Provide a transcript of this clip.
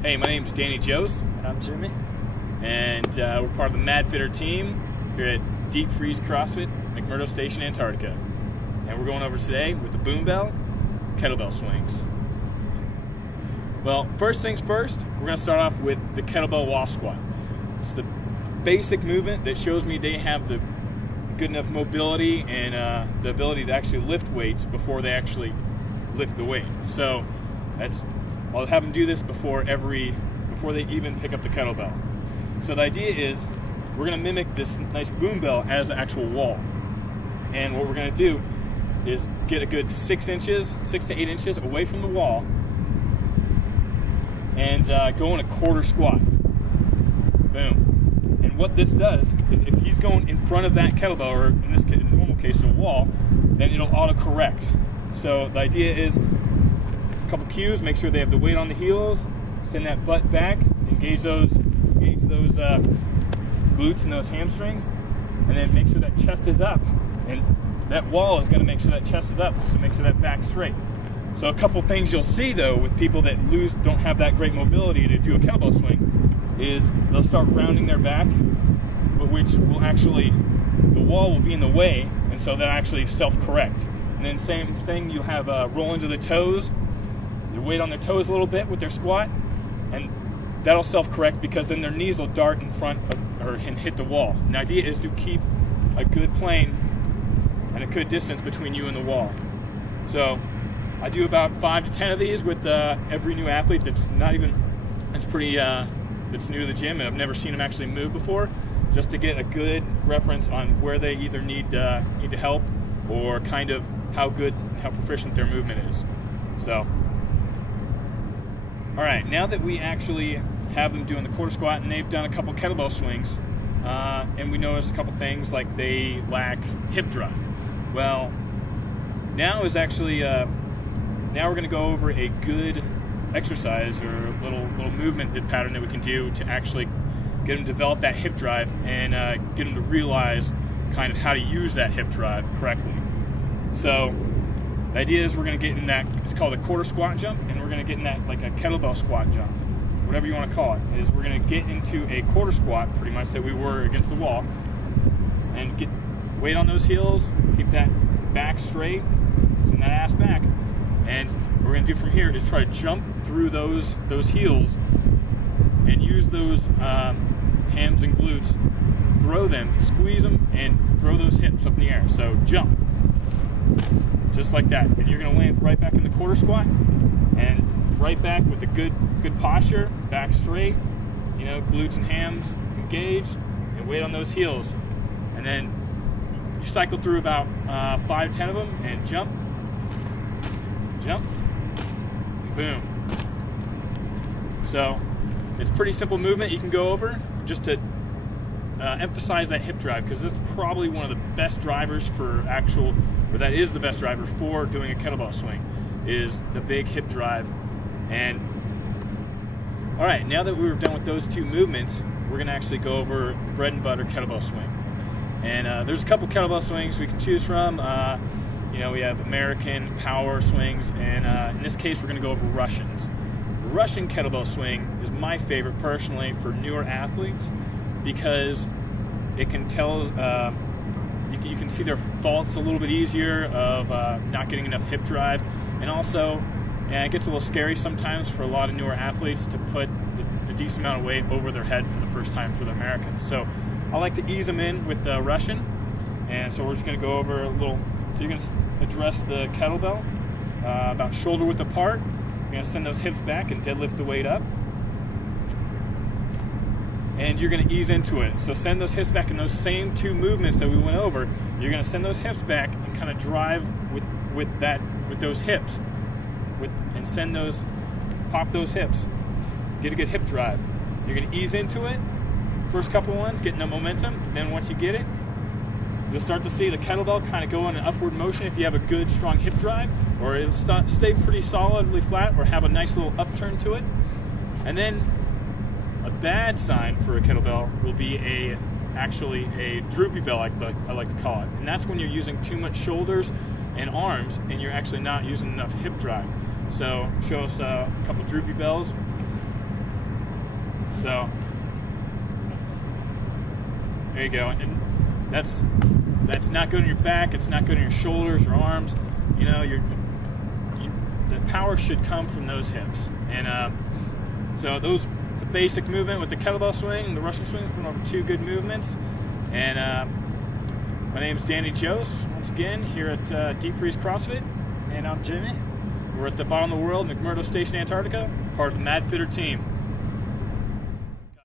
Hey, my name's Danny Jose. And I'm Jimmy. And we're part of the MadFitter Team here at Deep Freeze CrossFit, McMurdo Station, Antarctica. And we're going over today with the boom bell, kettlebell swings. Well, first things first, we're going to start off with the kettlebell wall squat. It's the basic movement that shows me they have the good enough mobility and the ability to actually lift weights before they actually lift the weight. So I'll have them do this before they even pick up the kettlebell. So the idea is we're going to mimic this nice boom bell as the actual wall. And what we're going to do is get a good 6 to 8 inches away from the wall and go in a quarter squat. Boom. And what this does is if he's going in front of that kettlebell, or in this case, in the normal case, the wall, then it'll auto-correct. So the idea is a couple cues: make sure they have the weight on the heels, send that butt back, engage those glutes and those hamstrings, and then make sure that chest is up. And that wall is going to make sure that chest is up, so make sure that back's straight. So a couple things you'll see though with people that don't have that great mobility to do a kettlebell swing is they'll start rounding their back, but which will actually, the wall will be in the way, and so they'll actually self-correct. And then same thing, you'll have roll into the toes, the weight on their toes a little bit with their squat, and that'll self-correct because then their knees will dart in front of and hit the wall. And the idea is to keep a good plane and a good distance between you and the wall. So I do about 5 to 10 of these with every new athlete that's new to the gym, and I've never seen them actually move before, just to get a good reference on where they either need to help or kind of how proficient their movement is. So, all right, now that we actually have them doing the quarter squat and they've done a couple kettlebell swings, and we notice a couple things like they lack hip drive. Well, now we're going to go over a good exercise or a little movement pattern that we can do to actually get them to develop that hip drive and get them to realize kind of how to use that hip drive correctly. So the idea is we're going to get in that, it's called a quarter squat jump, and we're going to get in that like a kettlebell squat jump, whatever you want to call it. Is we're going to get into a quarter squat pretty much that we were against the wall, and get weight on those heels, keep that back straight, send that ass back, and what we're going to do from here is try to jump through those heels and use those hams and glutes, throw them, squeeze them, and throw those hips up in the air. So jump, just like that, and you're going to land right back in the quarter squat, and right back with a good posture, back straight, you know, glutes and hams engaged, and weight on those heels, and then you cycle through about 5 to 10 of them, and jump, boom. So it's a pretty simple movement you can go over just to emphasize that hip drive, because that's probably one of the best drivers for that is the best driver for doing a kettlebell swing, is the big hip drive. And all right, now that we were done with those two movements, we're going to actually go over the bread and butter kettlebell swing. And there's a couple kettlebell swings we can choose from. You know, we have American power swings, and in this case, we're going to go over Russians. The Russian kettlebell swing is my favorite personally for newer athletes, because it can tell, you can see their faults a little bit easier of not getting enough hip drive, and also, it gets a little scary sometimes for a lot of newer athletes to put a decent amount of weight over their head for the first time for the Americans. So I like to ease them in with the Russian, and so we're just going to go over a little. So you're going to address the kettlebell about shoulder width apart. You're going to send those hips back and deadlift the weight up. And you're going to ease into it. So send those hips back in those same two movements that we went over. You're going to send those hips back and kind of drive with those hips. And pop those hips. Get a good hip drive. You're going to ease into it. First couple ones, getting the momentum. Then once you get it, you'll start to see the kettlebell kind of go in an upward motion if you have a good, strong hip drive, or it'll stay pretty solidly flat or have a nice little upturn to it. And then a bad sign for a kettlebell will be actually a droopy bell, I like to call it. And that's when you're using too much shoulders and arms and you're actually not using enough hip drive. So show us a couple droopy bells. So there you go. And that's not good on your back. It's not good on your shoulders, your arms. You know, the power should come from those hips. And so those, it's a basic movement with the kettlebell swing and the Russian swing. Went over 2 good movements. And my name is Danny Jose, once again, here at Deep Freeze CrossFit. And I'm Jimmy. We're at the bottom of the world, McMurdo Station, Antarctica, part of the MadFitter Team.